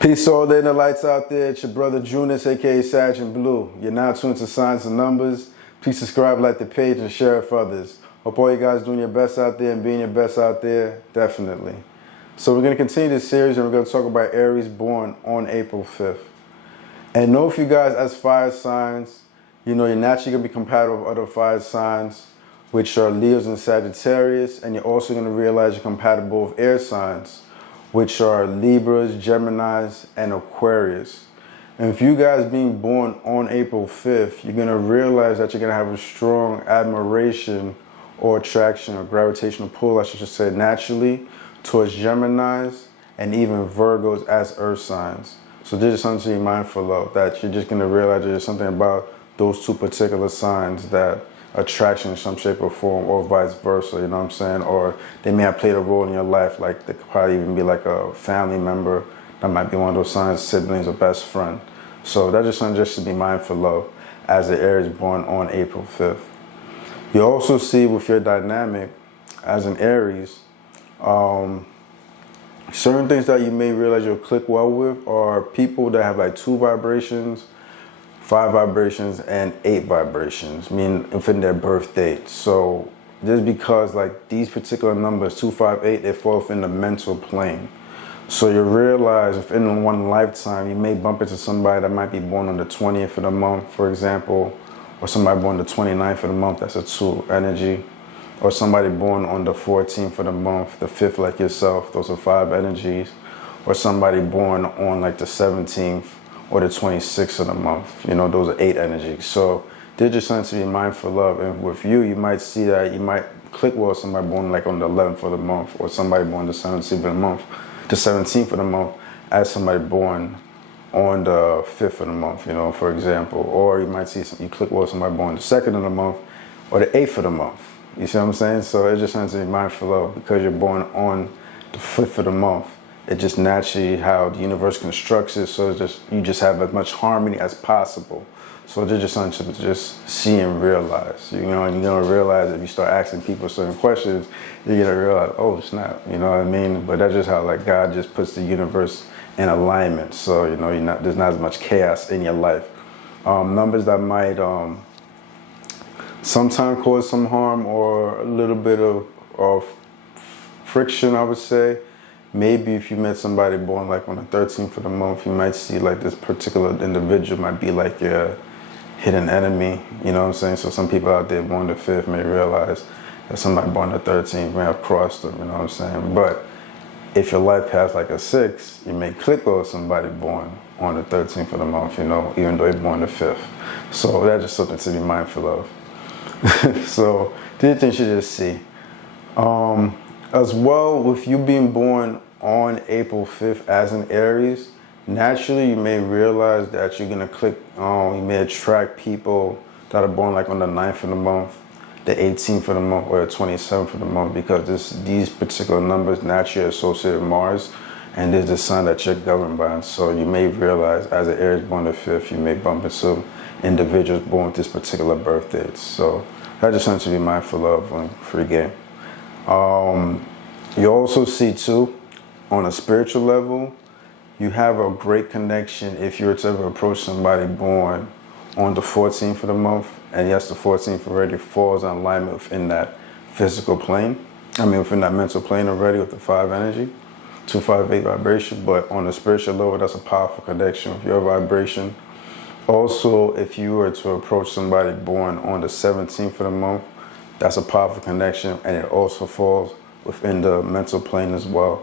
Peace all day in the lights out there. It's your brother Junus, aka SagInBlue. You're now tuned to Signs and Numbers. Please subscribe, like the page, and share it for others. Hope all you guys doing your best out there and being your best out there, definitely. So we're going to continue this series and we're going to talk about Aries born on April 5th. And know if you guys as fire signs, you know you're naturally going to be compatible with other fire signs, which are Leos and Sagittarius, and you're also going to realize you're compatible with air signs, which are Libras, Geminis, and Aquarius. And if you guys being born on April 5th, you're going to realize that you're going to have a strong admiration or attraction or gravitational pull, I should just say, naturally towards Geminis and even Virgos as earth signs. So this is something to be mindful of, that you're just going to realize there's something about those two particular signs that attraction in some shape or form, or vice versa, you know what I'm saying? Or they may have played a role in your life, like they could probably even be like a family member that might be one of those signs, siblings or best friend. So that's just something just to be mindful of as the Aries born on April 5th. You also see with your dynamic as an Aries, certain things that you may realize you'll click well with are people that have like 2 vibrations, 5 vibrations, and 8 vibrations, meaning within their birth date. So just because like these particular numbers, 2, 5, 8, they fall within the mental plane. So you realize within one lifetime, you may bump into somebody that might be born on the 20th of the month, for example, or somebody born the 29th of the month, that's a 2 energy, or somebody born on the 14th of the month, the 5th like yourself, those are 5 energies, or somebody born on like the 17th, or the 26th of the month, you know, those are 8 energies. So they're just something to be mindful of. And with you, you might see that you might click well with somebody born like on the 11th of the month, or somebody born the 17th of the month, the 17th of the month, as somebody born on the 5th of the month, you know, for example. Or you might see you click well with somebody born the 2nd of the month, or the 8th of the month. You see what I'm saying? So it's just something to be mindful of, because you're born on the 5th of the month. It's just naturally how the universe constructs it, so it's just you just have as much harmony as possible. So it's just something to just see and realize, you know, and you're gonna realize if you start asking people certain questions, you're gonna realize, oh snap, you know what I mean? But that's just how like God just puts the universe in alignment. So you know, there's not as much chaos in your life. Numbers that might sometimes cause some harm or a little bit of friction, I would say. Maybe if you met somebody born like on the 13th of the month, you might see like this particular individual might be like your hidden enemy, you know what I'm saying? So some people out there born the 5th may realize that somebody born the 13th may have crossed them, you know what I'm saying? But if your life has like a 6, you may click with somebody born on the 13th of the month, you know, even though you're born the 5th. So that's just something to be mindful of. So these things you should just see. As well, with you being born on April 5th as an Aries, naturally you may realize that you're going to click on, you may attract people that are born like on the 9th of the month, the 18th of the month, or the 27th of the month, because these particular numbers naturally are associated with Mars, and there's the sign that you're governed by. So you may realize as an Aries born the 5th, you may bump into individuals born with this particular birth date. So that's just something to be mindful of on free game. You also see too, on a spiritual level, you have a great connection if you were to ever approach somebody born on the 14th of the month, and yes, the 14th already falls in alignment within that physical plane. I mean, within that mental plane already with the 5 energy, 258 vibration, but on the spiritual level, that's a powerful connection with your vibration. Also, if you were to approach somebody born on the 17th of the month, that's a powerful connection, and it also falls within the mental plane as well.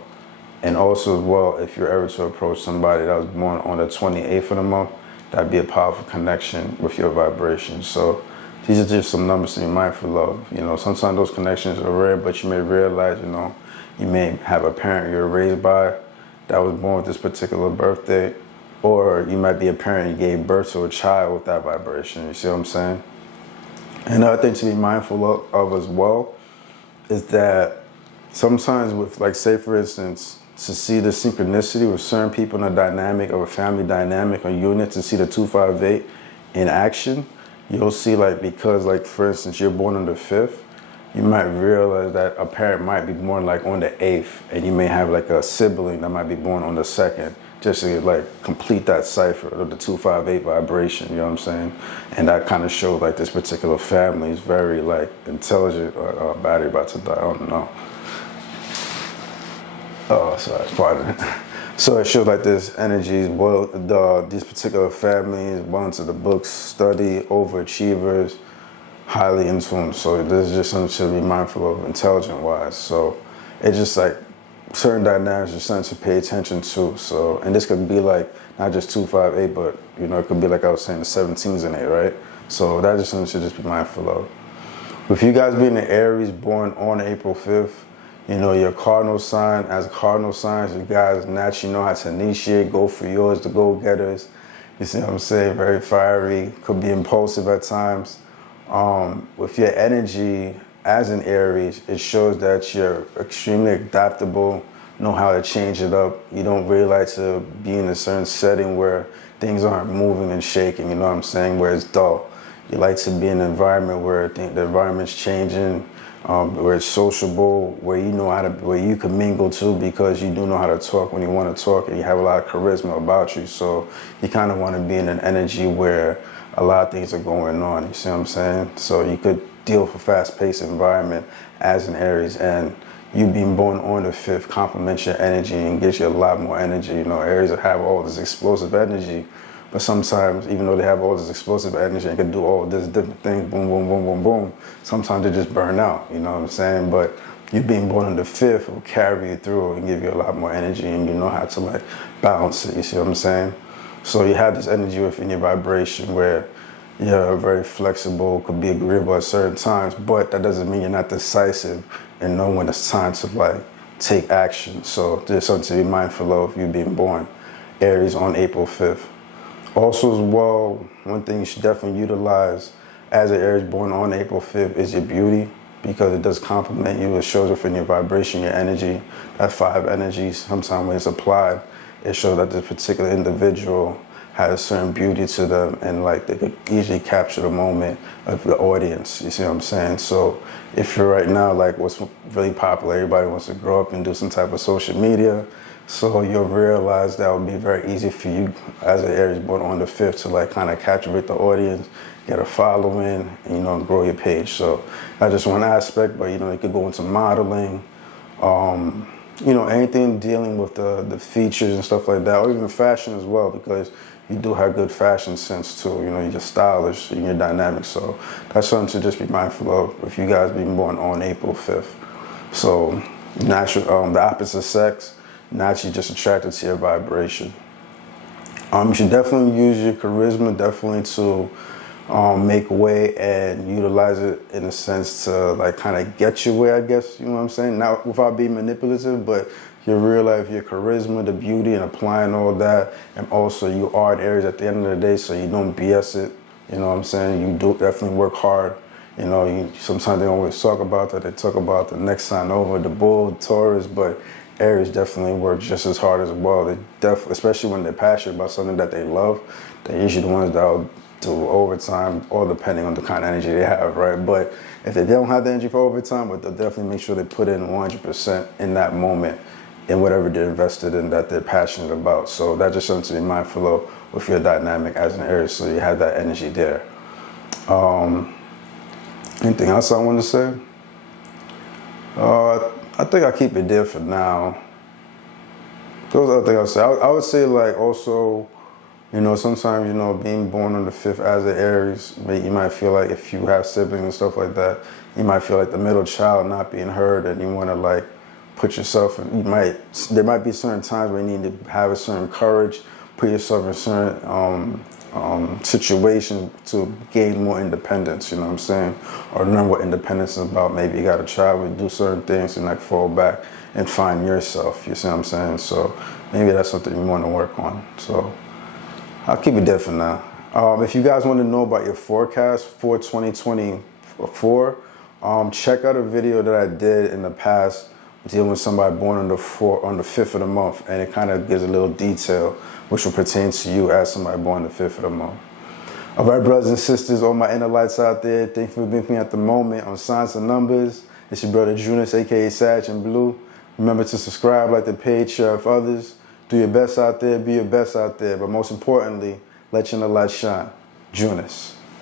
And also as well, if you're ever to approach somebody that was born on the 28th of the month, that'd be a powerful connection with your vibration. So these are just some numbers to be mindful of. You know, sometimes those connections are rare, but you may realize, you know, you may have a parent you're raised by that was born with this particular birthday, or you might be a parent you gave birth to a child with that vibration. You see what I'm saying? Another thing to be mindful of as well is that sometimes with, like, say for instance, to see the synchronicity with certain people in a dynamic of a family dynamic or unit, to see the 258 in action, you'll see, like, because, like, for instance, you're born on the 5th, you might realize that a parent might be born like on the 8th, and you may have like a sibling that might be born on the 2nd. just to like complete that cipher of the 258 vibration, you know what I'm saying? And that kind of showed like this particular family is very like intelligent. Battery about to die, I don't know. Oh, sorry, pardon. So it shows like this energy, well, these particular families, one to the books, study, overachievers, highly influenced. So this is just something to be mindful of intelligent wise. So it's just like certain dynamics are something to pay attention to. So, and this could be like not just 258, but you know, it could be like I was saying, the 17s in it, right? So that's just something to just be mindful of. With you guys being the Aries born on April 5th, you know, your cardinal sign, as cardinal signs, you guys naturally know how to initiate, go for yours, the go-getters. You see what I'm saying? Very fiery, could be impulsive at times. With your energy as an Aries, it shows that you're extremely adaptable, know how to change it up. You don't really like to be in a certain setting where things aren't moving and shaking, you know what I'm saying, where it's dull. You like to be in an environment where the environment's changing, where it's sociable, where you know how to, where you can mingle too, because you do know how to talk when you want to talk, and you have a lot of charisma about you. So you kind of want to be in an energy where a lot of things are going on. You see what I'm saying? So you could deal with a fast-paced environment as an Aries, and you being born on the 5th complements your energy and gives you a lot more energy. You know, Aries have all this explosive energy, but sometimes, even though they have all this explosive energy and can do all this different things, boom, boom, boom, boom, boom, sometimes they just burn out, you know what I'm saying? But you being born on the 5th will carry you through and give you a lot more energy, and you know how to like balance it, you see what I'm saying? So you have this energy within your vibration where you're very flexible, could be agreeable at certain times, but that doesn't mean you're not decisive and know when it's time to like take action. So there's something to be mindful of you being born Aries on April 5th. Also as well, one thing you should definitely utilize as an Aries born on April 5th is your beauty, because it does complement you. It shows within your vibration, your energy, that 5 energies. Sometimes when it's applied, it shows that this particular individual has a certain beauty to them, and like they could easily capture the moment of the audience. You see what I'm saying? So if you're right now, like what's really popular, everybody wants to grow up and do some type of social media. So you'll realize that would be very easy for you as an Aries born on the 5th to like kind of captivate the audience, get a following, and, you know, grow your page. So that's just one aspect, but you know, you could go into modeling, you know, anything dealing with the features and stuff like that, or even fashion as well, because you do have good fashion sense too. You know, you're stylish and you're dynamic. So that's something to just be mindful of if you guys being born on April 5th. So natural, the opposite sex, naturally just attracted to your vibration. You should definitely use your charisma, definitely to make way and utilize it in a sense to like kind of get your way, I guess, you know what I'm saying? Not without being manipulative, but you realize your charisma, the beauty, and applying all that. And also you are an Aries at the end of the day, so you don't BS it, you know what I'm saying? You do definitely work hard. You know, sometimes they don't always talk about that. They talk about the next sign over, the bull, Taurus, but Aries definitely work just as hard as well. They definitely, especially when they're passionate about something that they love, they're usually the ones that'll do overtime, or depending on the kind of energy they have, right? But if they don't have the energy for overtime, but they'll definitely make sure they put in 100% in that moment in whatever they're invested in that they're passionate about. So that's just something to be mindful of with your dynamic as an Aries, so you have that energy there. Anything else I want to say? I think I'll keep it there for now. Those are the things I'll say. I would say like also, you know, sometimes, you know, being born on the 5th as an Aries, you might feel like if you have siblings and stuff like that, you might feel like the middle child not being heard, and you want to like put yourself in, there might be certain times where you need to have a certain courage, put yourself in certain situation to gain more independence, you know what I'm saying? Or learn what independence is about. Maybe you got to travel, do certain things, and like fall back and find yourself, you see what I'm saying? So maybe that's something you want to work on. So I'll keep it there for now. If you guys want to know about your forecast for 2024, check out a video that I did in the past dealing with somebody born on the 5th of the month, and it kind of gives a little detail which will pertain to you as somebody born on the 5th of the month. All right, brothers and sisters, all my inner lights out there, thank you for being with me at the moment on Signs and Numbers. It's your brother Junus, aka SagInBlue. Remember to subscribe, like the page, share with others. Do your best out there, be your best out there, but most importantly, let your light shine. Junus.